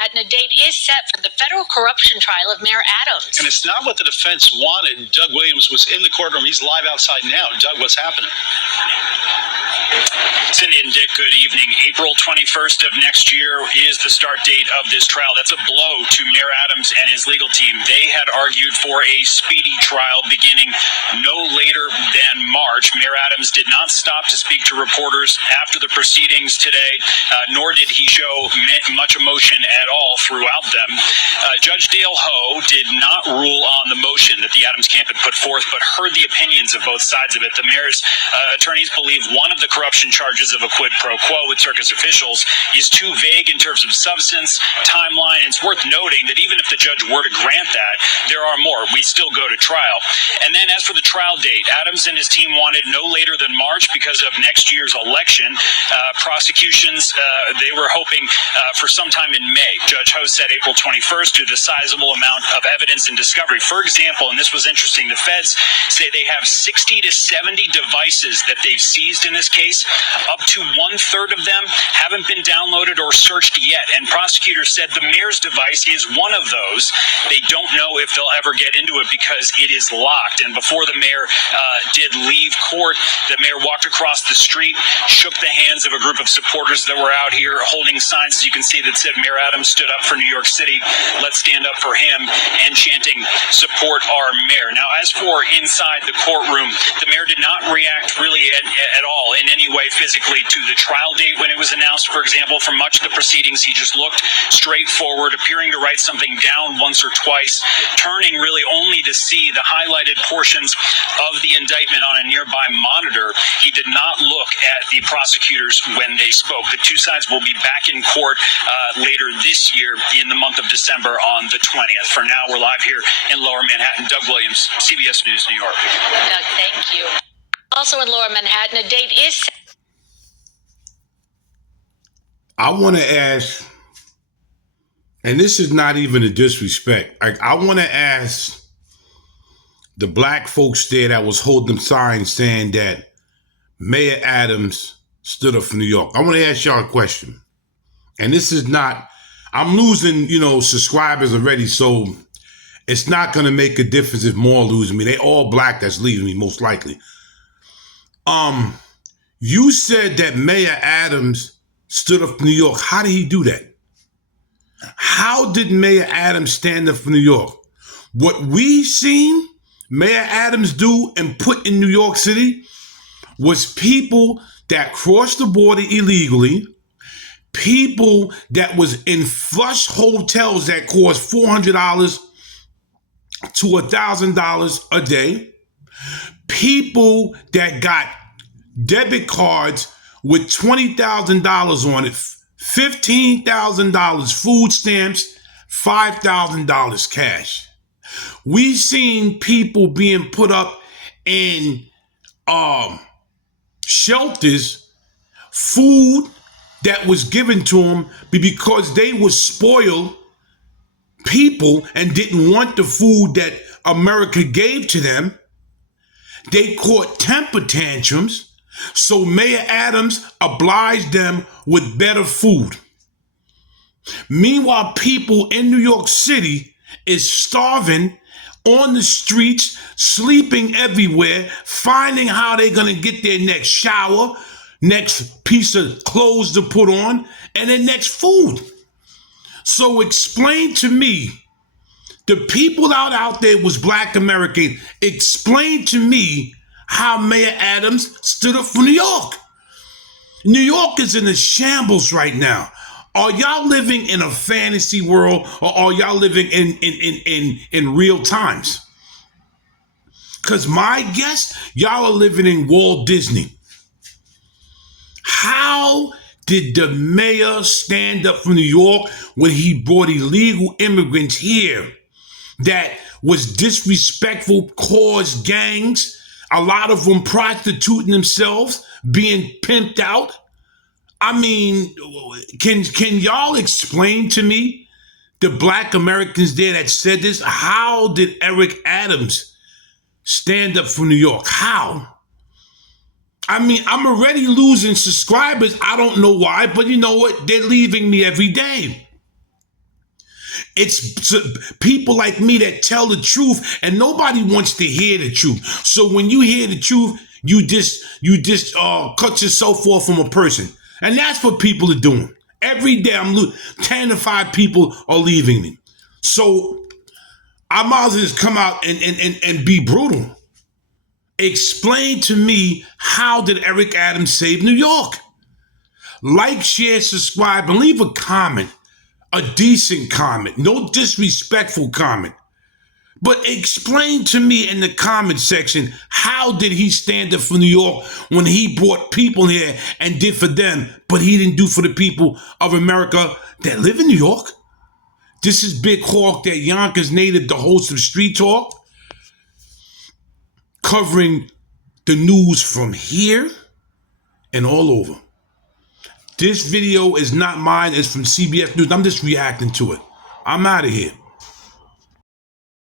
And a date is set for the federal corruption trial of Mayor Adams. And it's not what the defense wanted. Doug Williams was in the courtroom. He's live outside now. Doug, what's happening? Cindy and Dick, good evening. April 21st of next year is the start date of this trial. That's a blow to Mayor Adams and his legal team. They had argued for a speedy trial beginning no later than March. Mayor Adams did not stop to speak to reporters after the proceedings today, nor did he show much emotion at all throughout them. Judge Dale Ho did not rule on the motion that the Adams camp had put forth, but heard the opinions of both sides of it. The mayor's attorneys believe one of the corruption charges of a quid pro quo with circus officials is too vague in terms of substance, timeline, and it's worth noting that even if the judge were to grant that, there are more. We still go to trial. And then as for the trial date, Adams and his team wanted no later than March because of next year's election. Prosecutions, they were hoping for sometime in May. Judge Ho said April 21st due to the sizable amount of evidence and discovery. For example, and this was interesting, the feds say they have 60 to 70 devices that they've seized in this case. Up to 1/3 of them haven't been downloaded or searched yet. And prosecutors said the mayor's device is one of those. They don't know if they'll ever get into it because it is locked. And before the mayor did leave court, the mayor walked across the street, shook the hands of a group of supporters that were out here holding signs, as you can see, that said Mayor Adams stood up for New York City, let's stand up for him, and chanting, support our mayor. Now, as for inside the courtroom, the mayor did not react really at all in any way physically to the trial date when it was announced. For example, for much of the proceedings, he just looked straight forward, appearing to write something down once or twice, turning really only to see the highlighted portions of the indictment on a nearby monitor. He did not look at the prosecutors when they spoke. The two sides will be back in court later this year in the month of December on the 20th. For now, we're live here in Lower Manhattan. Doug Williams, CBS News, New York. Doug, thank you. Also in Lower Manhattan, a date is set. I want to ask, and this is not even a disrespect, I want to ask the black folks there that was holding signs saying that Mayor Adams stood up for New York. I want to ask y'all a question. And this is not, I'm losing, subscribers already, so it's not going to make a difference if more losing me. They all black that's leaving me, most likely. You said that Mayor Adams stood up for New York. How did he do that? How did Mayor Adams stand up for New York? What we seen Mayor Adams do and put in New York City was people that crossed the border illegally, people that was in flush hotels that cost $400 to $1,000 a day, people that got debit cards with $20,000 on it, $15,000 food stamps, $5,000 cash. We seen people being put up in shelters, food that was given to them because they were spoiled people and didn't want the food that America gave to them. They caught temper tantrums. So Mayor Adams obliged them with better food. Meanwhile, people in New York City is starving on the streets, sleeping everywhere, finding how they're going to get their next shower, next piece of clothes to put on, and their next food. So explain to me, the people out there was black American, explain to me how Mayor Adams stood up for New York. New York is in a shambles right now. Are y'all living in a fantasy world or are y'all living in real times? Because my guess, y'all are living in Walt Disney. How did the mayor stand up for New York when he brought illegal immigrants here that was disrespectful, caused gangs, a lot of them prostituting themselves, being pimped out? I mean, can y'all explain to me, the black Americans there that said this, how did Eric Adams stand up for New York? How? I mean, I'm already losing subscribers. I don't know why, but you know what? They're leaving me every day. It's people like me that tell the truth, and nobody wants to hear the truth. So when you hear the truth, you just cut yourself off from a person, and that's what people are doing. Every day, 10 to 5 people are leaving me. So I might as well just come out and be brutal. Explain to me, how did Eric Adams save New York? Like, share, subscribe, and leave a comment. A decent comment, no disrespectful comment. But explain to me in the comment section, how did he stand up for New York when he brought people here and did for them, but he didn't do for the people of America that live in New York? This is Big Hawk, that Yonkers native, the host of Street Talk, covering the news from here and all over. This video is not mine, it's from CBS News. I'm just reacting to it. I'm out of here.